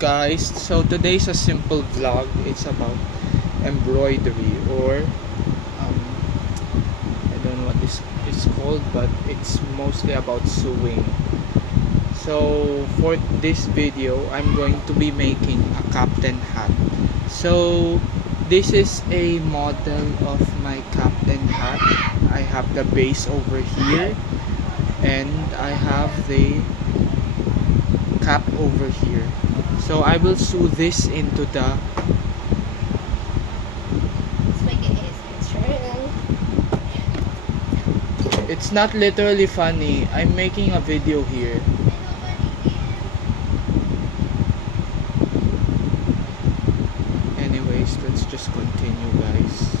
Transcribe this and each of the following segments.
guys, so today's a simple vlog. It's about embroidery or I don't know what this is called, but it's mostly about sewing. So for this video I'm going to be making a captain hat. So this is a model of my captain hat. I have the base over here and I have the cap over here. So I will sew this into the It's not literally funny. I'm making a video here. Anyways, let's just continue, guys.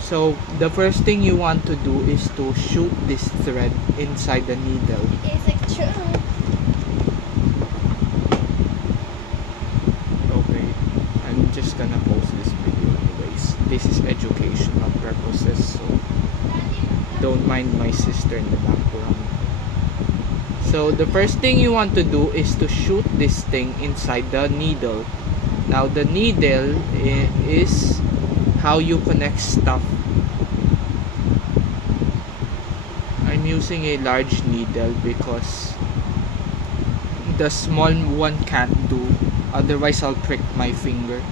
So the first thing you want to do is to shoot this thread inside the needle. Okay, I'm just gonna post this video anyways. This is educational purposes, so don't mind my sister in the background. So the first thing you want to do is to shoot this thing inside the needle. Now the needle is how you connect stuff. I'm using a large needle because the small one can't do, otherwise I'll prick my finger.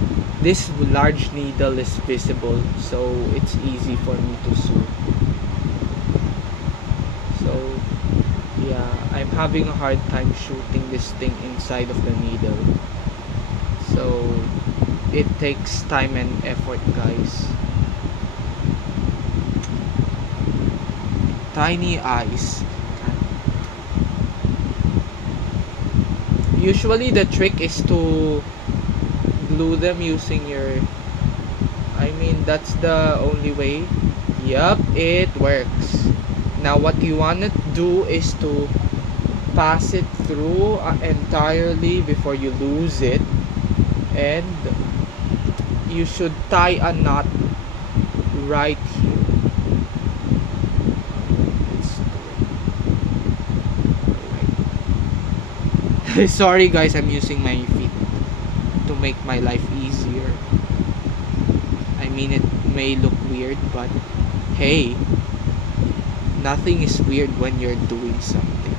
This large needle is visible, so it's easy for me to sew. So yeah, I'm having a hard time shooting this thing inside of the needle, so it takes time and effort, guys. Tiny eyes. Usually the trick is to glue them using your, that's the only way. Yup, it works. Now what you want to do is to pass it through entirely before you lose it, and you should tie a knot right here. Sorry guys, I'm using my feet to make my life easier. It may look weird, but hey, nothing is weird when you're doing something.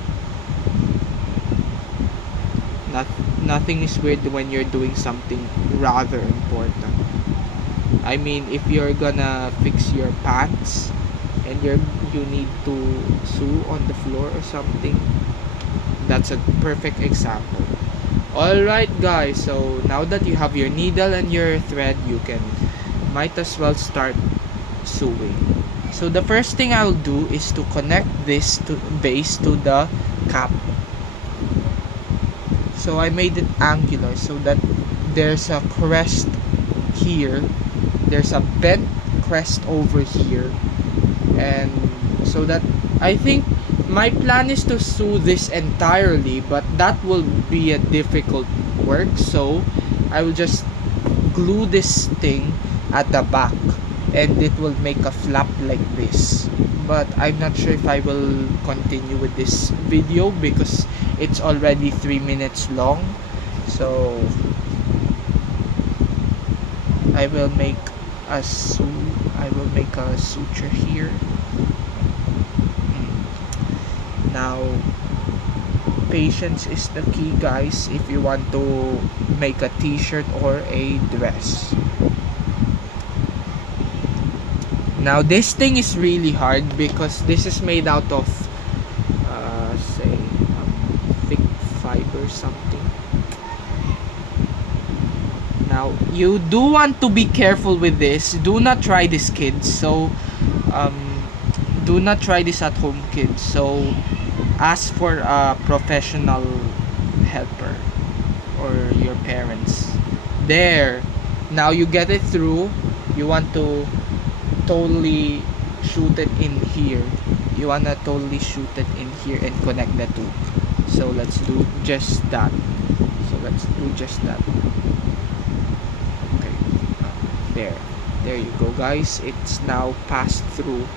Nothing is weird when you're doing something rather important. If you're gonna fix your pants and you need to sew on the floor or something, that's a perfect example. Alright guys, so now that you have your needle and your thread, you might as well start sewing. So the first thing I'll do is to connect this base to the cap. So I made it angular so that there's a crest here, there's a bent crest over here, and so that I think my plan is to sew this entirely, but that will be a difficult work, so I will just glue this thing at the back and it will make a flap like this. But I'm not sure if I will continue with this video because it's already 3 minutes long, so I will make a suture here. Now patience is the key, guys, if you want to make a t-shirt or a dress. Now this thing is really hard because this is made out of thick fiber something. Now you do want to be careful with this. Do not try this, kids. So do not try this at home, kids. So ask for a professional helper or your parents. There, now you get it through. You want to totally shoot it in here. You wanna totally shoot it in here and connect the two. So let's do just that. Okay, there you go, guys. It's now passed through.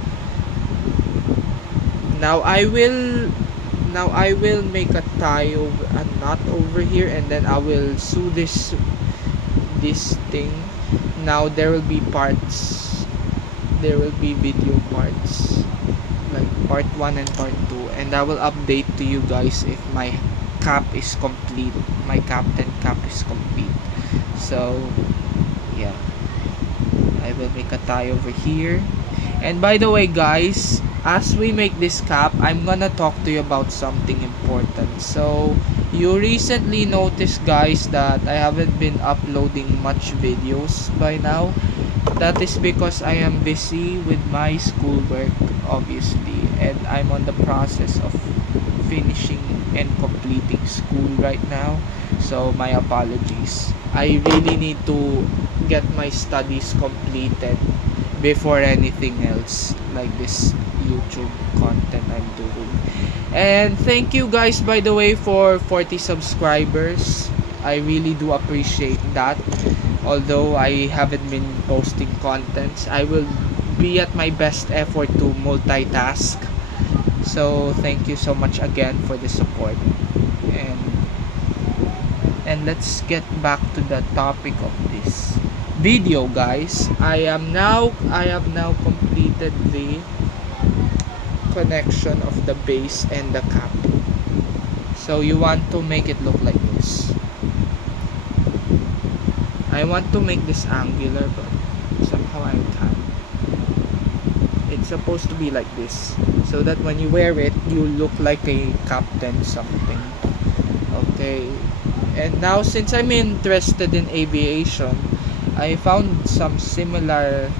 Now I will now I will make a tie over a knot over here, and then I will sew this thing. Now there will be parts, there will be video parts like part 1 and part 2, and I will update to you guys if my cap is complete, my captain cap is complete. So yeah, I will make a tie over here. And by the way guys, as we make this cap, I'm gonna talk to you about something important. So you recently noticed guys that I haven't been uploading much videos by now. That is because I am busy with my schoolwork, obviously, and I'm on the process of finishing and completing school right now. So my apologies. I really need to get my studies completed before anything else like this YouTube content I'm doing. And thank you guys, by the way, for 40 subscribers. I really do appreciate that. Although I haven't been posting contents, I will be at my best effort to multitask. So thank you so much again for the support. And let's get back to the topic of this video guys. I have now completed the connection of the base and the cap. So you want to make it look like this. I want to make this angular, but somehow I can't. It's supposed to be like this, so that when you wear it, you look like a captain something. Okay. And now, since I'm interested in aviation, I found some similar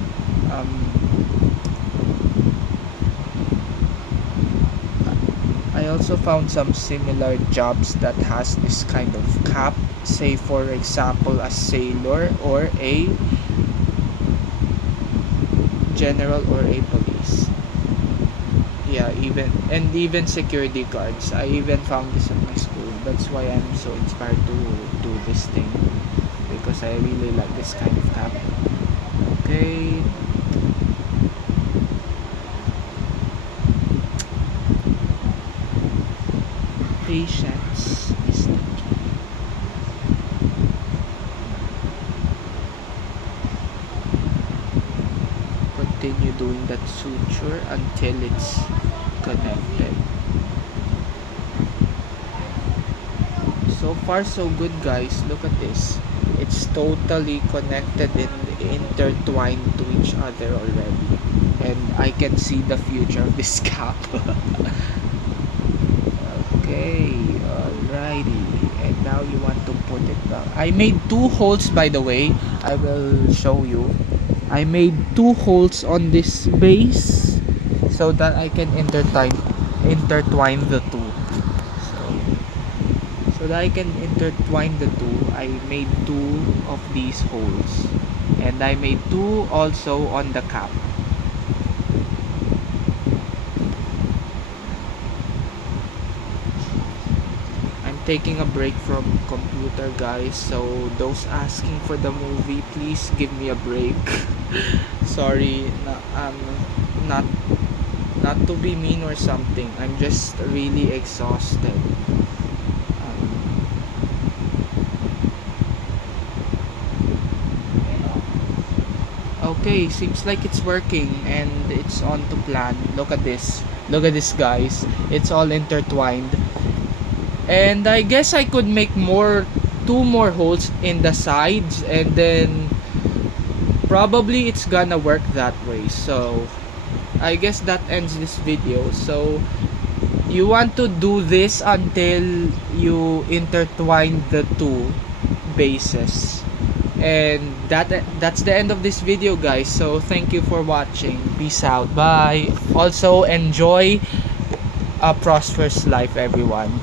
I also found some similar jobs that has this kind of cap. Say for example, a sailor or a general or a police. Yeah, even security guards. I even found this in my school. That's why I'm so inspired to do this thing, because I really like this kind of cap. Okay. Patience is the key. Continue doing that suture until it's connected. So far so good guys. Look at this. It's totally connected and intertwined to each other already. And I can see the future of this cap. Okay, alrighty. And now you want to put it back. I made 2 holes, by the way. I will show you. I made 2 holes on this base so that I can intertwine the two. So that I can intertwine the two, I made 2 of these holes. And I made 2 also on the cap. Taking a break from computer guys, so those asking for the movie, please give me a break. Sorry, not to be mean or something, I'm just really exhausted. Okay, seems like it's working and it's on to plan. Look at this guys, it's all intertwined. And I guess I could make 2 more holes in the sides, and then probably it's gonna work that way. So I guess that ends this video. So you want to do this until you intertwine the 2 bases. And that's the end of this video guys. So thank you for watching. Peace out. Bye. Also enjoy a prosperous life everyone.